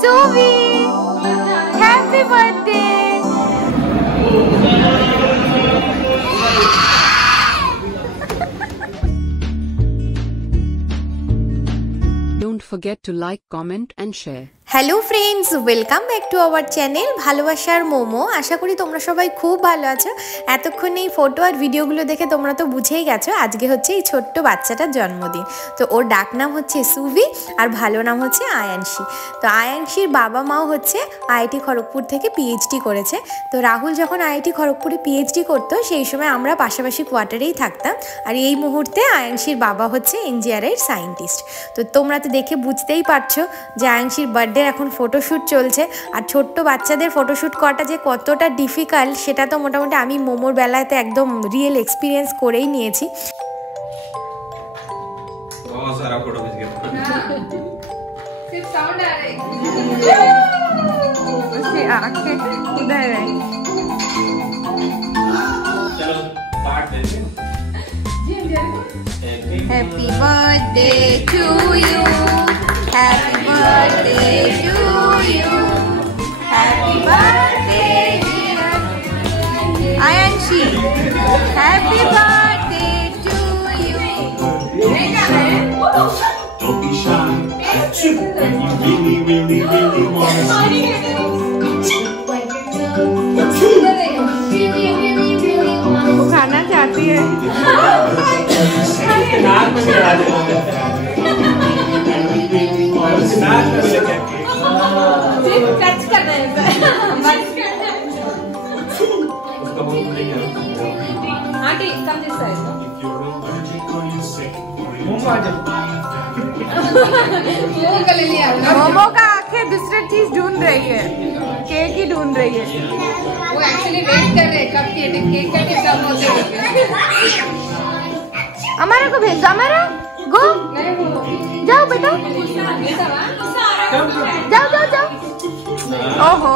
Suvi, happy birthday. Don't forget to like, comment and share. Hello friends, welcome back to our channel ভালোবাসার মোমো। আশা করি তোমরা সবাই খুব ভালো আছো। এতক্ষণ এই ফটো আর ভিডিওগুলো দেখে তোমরা তো বুঝেই গেছো আজকে হচ্ছে এই ছোট্ট বাচ্চাটার জন্মদিন। তো ওর ডাক নাম হচ্ছে সুভি আর ভালো নাম হচ্ছে আয়াংশী। তো আয়াংশীর বাবা মাও হচ্ছে আইআইটি খড়গপুর থেকে পিএইচডি করেছে। তো রাহুল যখন আইআইটি খড়গপুরে পিএইচডি করতো সেই সময় আমরা পাশাপাশি কোয়ার্টারেই থাকতাম। আর এই মুহূর্তে আয়াংশীর বাবা হচ্ছে এনজিআরের সায়েন্টিস্ট। তো তোমরা তো দেখে বুঝতেই পারছো যে আয়াংশীর বার্থডে এখন ফটোশ্যুট চলছে। আর ছোট্ট বাচ্চাদের ফটোশ্যুট করাটা যে কতটা ডিফিকাল্ট সেটা তো মোটামুটি আমি মোমোর বেলাতে একদম রিয়েল এক্সপিরিয়েন্স করেই নিয়েছি। Happy birthday to you. Happy birthday to you. Happy birthday dear Ayanshi. Happy birthday to you. Don't be shy. You really, really, really want to see. वो खाना चाहती है। टच करना है बस। Aunty come this side. Momo का आंखें दूसरी चीज ढूंढ रही है, केक ही ढूंढ रही है। वो एक्चुअली वेट कर रहे हैं कब केक का टिक्का होते हैं। हमारा को भेज दो, हमारा गो जाओ बेटा, जाओ जाओ जाओ। ओहो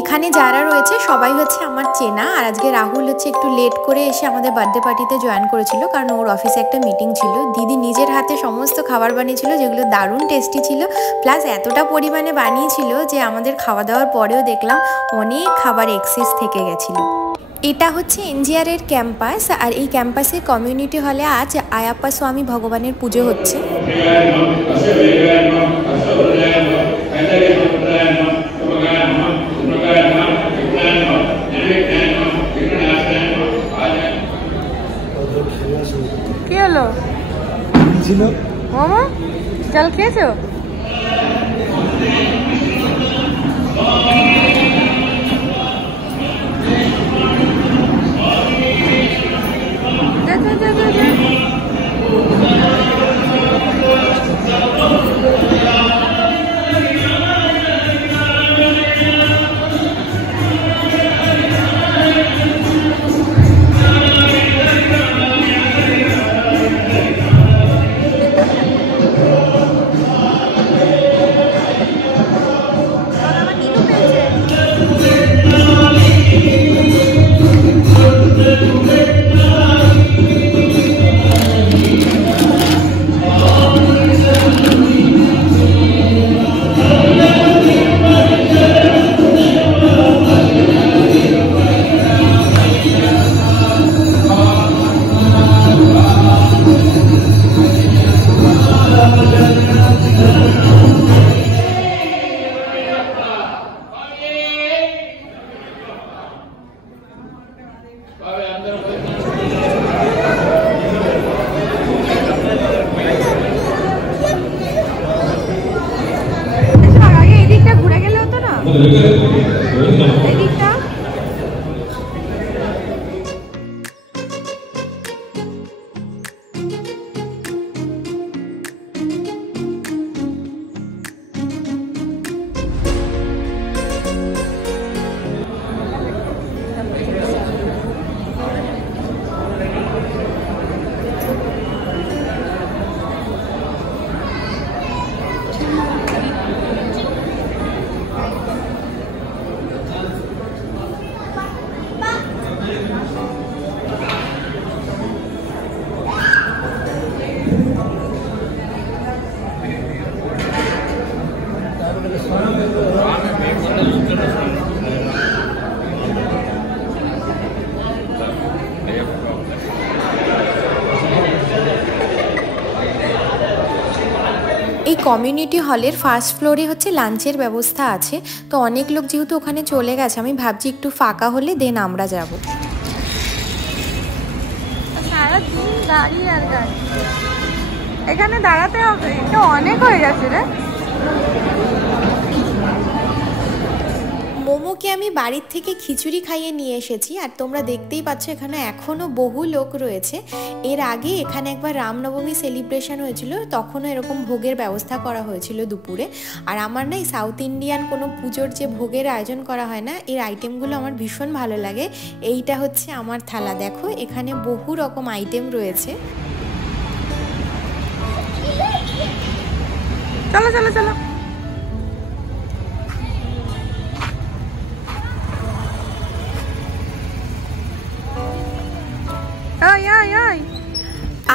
এখানে যারা রয়েছে সবাই হচ্ছে আমার চেনা। আর আজকে রাহুল হচ্ছে একটু লেট করে এসে আমাদের বার্থডে পার্টিতে জয়েন করেছিল, কারণ ওর অফিসে একটা মিটিং ছিল। দিদি নিজের হাতে সমস্ত খাবার বানিয়েছিল, যেগুলো দারুণ টেস্টি ছিল। প্লাস এতটা পরিমাণে বানিয়েছিল যে আমাদের খাওয়া দাওয়ার পরেও দেখলাম অনেক খাবার এক্সেস থেকে গেছিল। এটা হচ্ছে এনজিআরের ক্যাম্পাস। আর এই ক্যাম্পাসে কমিউনিটি হলে আজ আয়াপ্পা স্বামী ভগবানের পুজো হচ্ছে। কি হলো মোমো জল খেয়েছো? এই কমিউনিটি হলের ফার্স্ট ফ্লোরে হচ্ছে লাঞ্চের ব্যবস্থা আছে। তো অনেক লোক যেহেতু ওখানে চলে গেছে, আমি ভাবছি একটু ফাঁকা হলে দেন আমরা যাব। সারাদিন গাড়ি আর গাড়ি, এখানে দাঁড়াতে হবে, এটা অনেক হয়ে গেছে রে। মোমোকে আমি বাড়ির থেকে খিচুড়ি খাইয়ে নিয়ে এসেছি, আর তোমরা দেখতেই পাচ্ছ এখানে এখনও বহু লোক রয়েছে। এর আগে এখানে একবার রামনবমী সেলিব্রেশন হয়েছিল, তখনও এরকম ভোগের ব্যবস্থা করা হয়েছিল দুপুরে। আর আমার না এই সাউথ ইন্ডিয়ান কোনো পুজোর যে ভোগের আয়োজন করা হয় না, এর আইটেমগুলো আমার ভীষণ ভালো লাগে। এইটা হচ্ছে আমার থালা, দেখো এখানে বহু রকম আইটেম রয়েছে। চলো চলো চলো।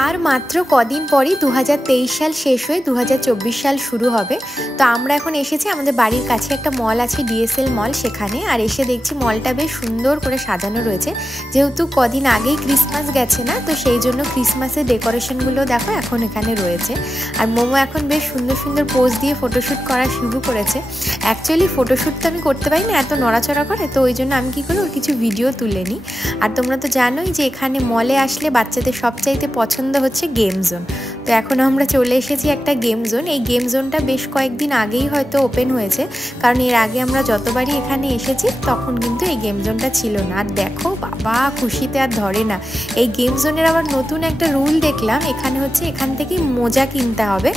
আর মাত্র কদিন পরই 2023 সাল শেষ হয়ে 2024 সাল শুরু হবে। তো আমরা এখন এসেছি, আমাদের বাড়ির কাছে একটা মল আছে ডিএসএল মল, সেখানে। আর এসে দেখছি মলটা বেশ সুন্দর করে সাজানো রয়েছে, যেহেতু কদিন আগেই ক্রিসমাস গেছে না, তো সেই জন্য ক্রিসমাসের ডেকোরেশনগুলো দেখো এখন এখানে রয়েছে। আর মোমো এখন বেশ সুন্দর সুন্দর পোজ দিয়ে ফটোশ্যুট করা শুরু করেছে। অ্যাকচুয়ালি ফটোশ্যুট তো আমি করতে পারি না, এত নড়াচড়া করে, তো ওই জন্য আমি কী করি ওর কিছু ভিডিও তুলে নিই। আর তোমরা তো জানোই যে এখানে মলে আসলে বাচ্চাদের সবচাইতে পছন্দ হচ্ছে গেম জোন। তো এখন আমরা চলে এসেছি একটা গেম জোন। এই গেম জোনটা বেশ কয়েকদিন আগেই হয়তো ওপেন হয়েছে, কারণ এর আগে আমরা যতবারই এখানে এসেছি তখন কিন্তু এই গেম জোনটা ছিল না। আর দেখো বাবা, খুশিতে আর ধরে না। এই গেম জোনের আবার নতুন একটা রুল দেখলাম, এখানে হচ্ছে এখান থেকেই মোজা কিনতে হবে।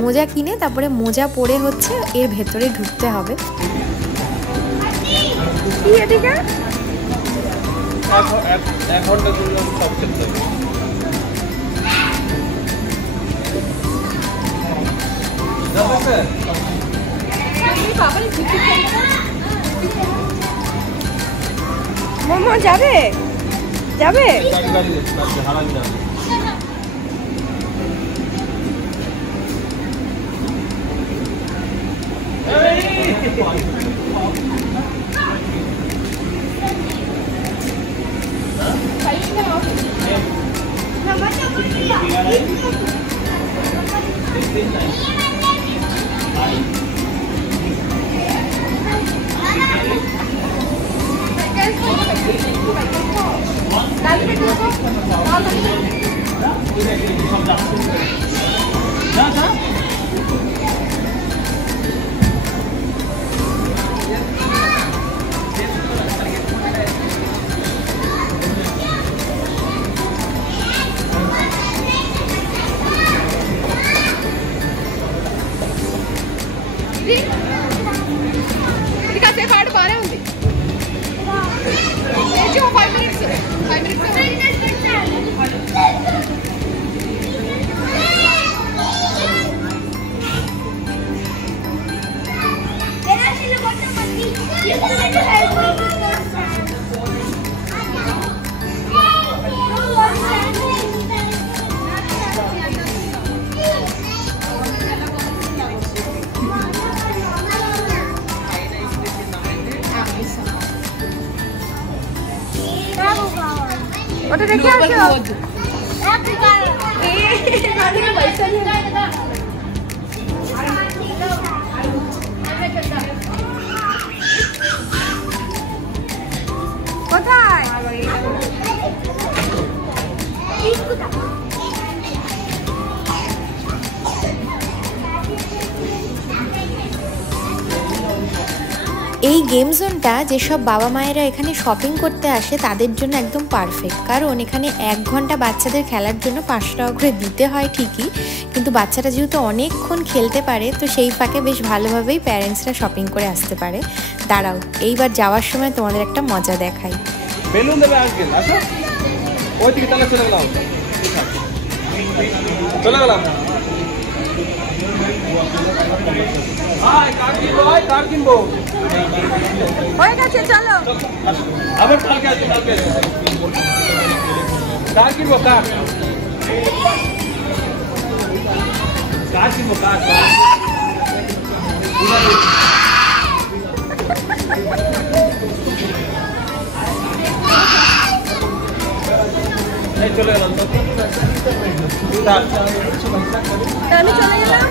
মোজা কিনে তারপরে মোজা পরে হচ্ছে এর ভেতরে ঢুকতে হবে। মোমো যাবে যাবে। ওটা দেখে আসো। কোথায়? এই গেম জোনটা যেসব বাবা মায়েরা এখানে শপিং করতে আসে তাদের জন্য একদম পারফেক্ট, কারণ এখানে 1 ঘন্টা বাচ্চাদের খেলার জন্য 5 টাকা করে দিতে হয় ঠিকই, কিন্তু বাচ্চারা যেহেতু অনেকক্ষণ খেলতে পারে, তো সেই ফাঁকে বেশ ভালোভাবেই প্যারেন্টসরা শপিং করে আসতে পারে। দাঁড়াও, এইবার যাওয়ার সময় তোমাদের একটা মজা দেখাই। বেলুন দেবে আঙ্কেল, আসো ওই দিকে, তাহলে চলে গেলাম চলে গেলাম। কার কিনবো? হয়ে গেছে, চলো। আবার কালকে আছে, কালকে আছে। কার কিনবো? কার কিনবো? কার চলে গেলাম তো, আমি চলে গেলাম।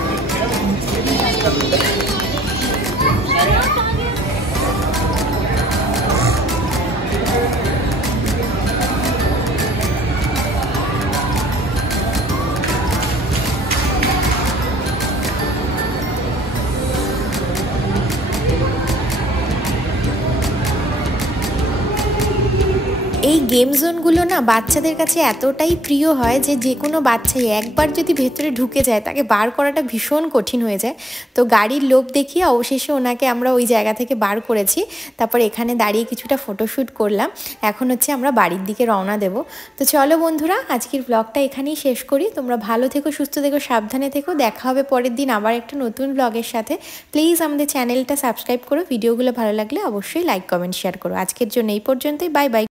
এই গেম জোনগুলো না বাচ্চাদের কাছে এতটাই প্রিয় হয় যে যে কোনো বাচ্চাই একবার যদি ভেতরে ঢুকে যায় তাকে বার করাটা ভীষণ কঠিন হয়ে যায়। তো গাড়ির লোভ দেখিয়ে অবশেষে ওনাকে আমরা ওই জায়গা থেকে বার করেছি। তারপর এখানে দাঁড়িয়ে কিছুটা ফটোশ্যুট করলাম। এখন হচ্ছে আমরা বাড়ির দিকে রওনা দেব। তো চলো বন্ধুরা, আজকের ব্লগটা এখানেই শেষ করি। তোমরা ভালো থেকো, সুস্থ থেকো, সাবধানে থেকো। দেখা হবে পরের দিন আবার একটা নতুন ব্লগের সাথে। প্লিজ আমাদের চ্যানেলটা সাবস্ক্রাইব করো। ভিডিওগুলো ভালো লাগলে অবশ্যই লাইক, কমেন্ট, শেয়ার করো। আজকের জন্য এই পর্যন্তই। Bye bye.